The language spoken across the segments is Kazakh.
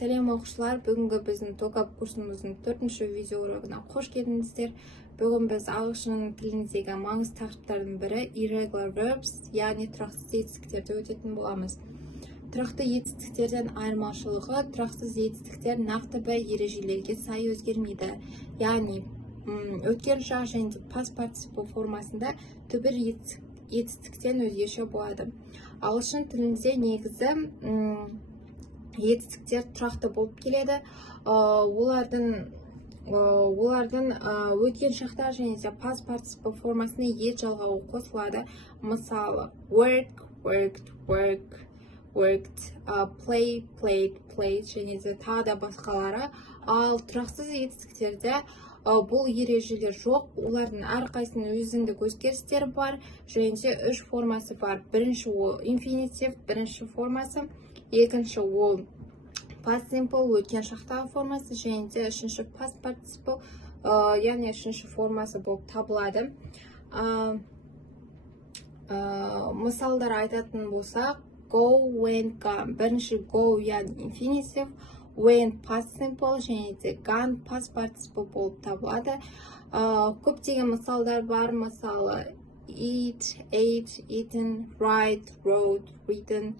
Сәлем оқушылар, бүгінгі біздің TOGAP курсымыздың 4-ші видео урогына қош келдіңіздер. Бүгін біз ағылшын тіліндегі маңызды тақырыптардың бірі irregular verbs, яғни тұрақсыз етістіктерді өтетін боламыз. Тұрақты етістіктерден айырмашылығы, тұрақсыз етістіктер нақты бір ережелерге сай өзгермейді. Яғни өткен шақ және past participle формасында түбір етістіктен өзгеше болады. Ағылшын тілінде негізі етістіктер тұрақты болып келеді. Олардың өткен шақта және past participle формасына ет жалғауы қосылады. Мысалы, work, worked, worked, play, played, played және тағы да басқалары. Ал тұрақсыз етістіктерде бұл ережелер жоқ. Олардың әрқайсының өзіндік өзгерістері бар және үш формасы бар. Бірінші ол infinitive, бірінші формасы. Екінші ол past simple, өткен шақтағы формасы, және үшінші past participle, яғни үшінші формасы болып табылады. Мысалдар айтатын болсақ, go, went, gone. Бірінші go, яғни infinitive, went past simple, және gone past participle болып табылады. Көптеген мысалдар бар, мысалы eat, ate, eaten, write, wrote, written.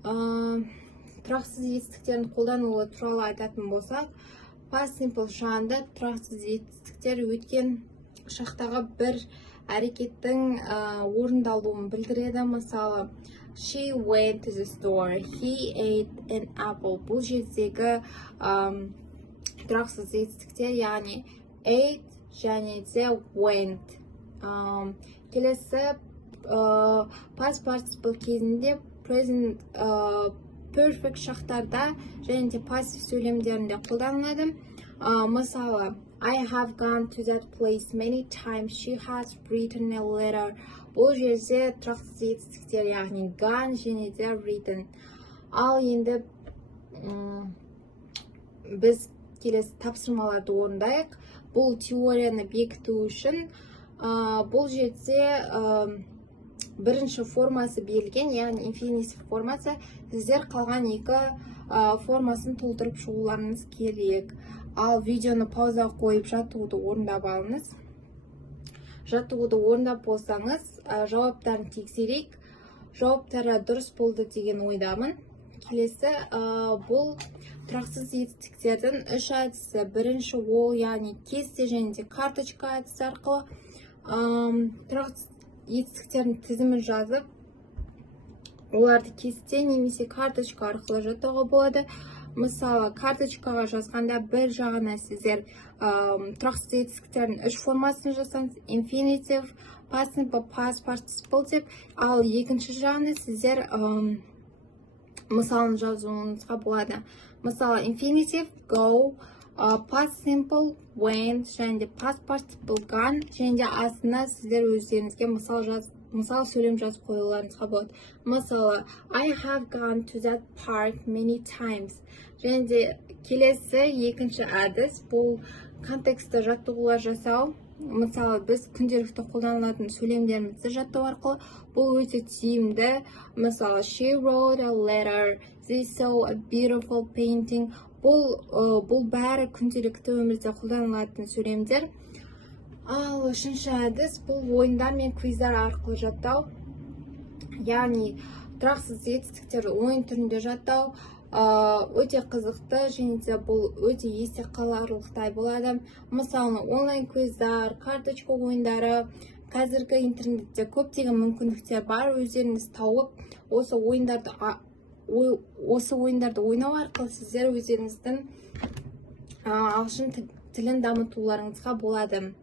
Тұрақсыз етістіктерін қолдануы туралы айтатын болсақ, past simple шағында тұрақсыз етістіктер өткен шақтағы бір әрекеттің орындалуын білдіреді. Мысалы, she went to the store, he ate an apple. Бұл жердегі тұрақсыз етістіктер, яғни ate және went. Келесі past participle кезінде present perfect шақтарда және passive сөйлемдерінде қолданылады. Мысалы, I have gone to that place many times, she has written a letter. Бұл жерде тұрақсыз етістіктер, яғни gone және written. Ал енді біз келесі тапсырмаларды орындайық. Бұл теорияны бекіту үшін бұл жерде бірінші формасы берілген, яғни infinitive формасы. Сіздер қалған екі формасын толтырып шығуларыңыз керек. Ал видеоны пауза қойып жаттығуды орындап алыңыз. Жаттығуды орындап болсаңыз, жауаптарын тексерейік. Жауаптары дұрыс болды деген ойдамын. Келесі, бұл тұрақсыз етістіктердің үш әдісі. Бірінші ол, яғни кесте және карточка әдісі арқылы тұрақсыз етістіктердің тізімін жазып, оларды кесте немесе карточка арқылы жаттауға болады. Мысалы, карточкаға жазғанда бір жағына сіздер тұрақсыз етістіктердің үш формасын жасаңыз, infinitive, past simple, past participle деп, ал екінші жағына сіздер мысалын жазуыңызға болады. Мысалы, infinitive, go, past simple, went, және past participle, gone, және астына сіздер өздеріңізге мысал сөйлем жазып қоюларыңызға болады. Мысалы, I have gone to that park many times. Және келесі екінші әдіс, бұл контексті жаттығулар жасау. Мысалы, біз күнделікті қолданылатын сөйлемдерімізді жаттау арқылы бұл өте тиімді. Мысалы, she wrote a letter, they saw a beautiful painting. Бұл бәрі күнделікті өмірде қолданылатын сөйлемдер. Ал үшінші әдіс, бұл ойындар мен квиздар арқылы жаттау. Яғни тұрақсыз етістіктерді ойын түрінде жаттау өте қызықты және бұл өте есте қаларлықтай болады. Мысалы, онлайн квиздар, карточка ойындары, қазіргі интернетте көптеген мүмкіндіктер бар. Өздеріңіз тауып, осы ойындарды ойнау арқылы сіздер өздеріңіздің ағылшын тілін дамытуларыңызға болады.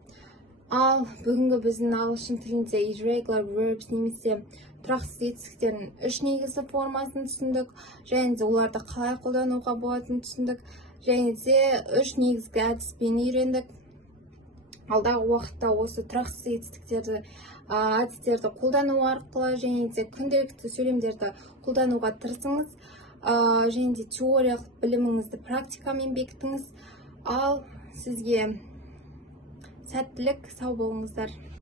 Ал бүгінгі біздің ағылшын тілінде irregular verbs немесе тұрақсыз етістіктердің үш негізгі формасын түсіндік, және оларды қалай қолдануға болатынын түсіндік, және үш негізгі әдіспен үйрендік. Алдағы уақытта осы тұрақсыз әдістерді қолдану арқылы және күнделікті сөйлемдерді қолдануға тырысыңыз, және теориялық біліміңізді практикамен бекітіңіз. Ал сізге сәттілік, сау болыңыздар.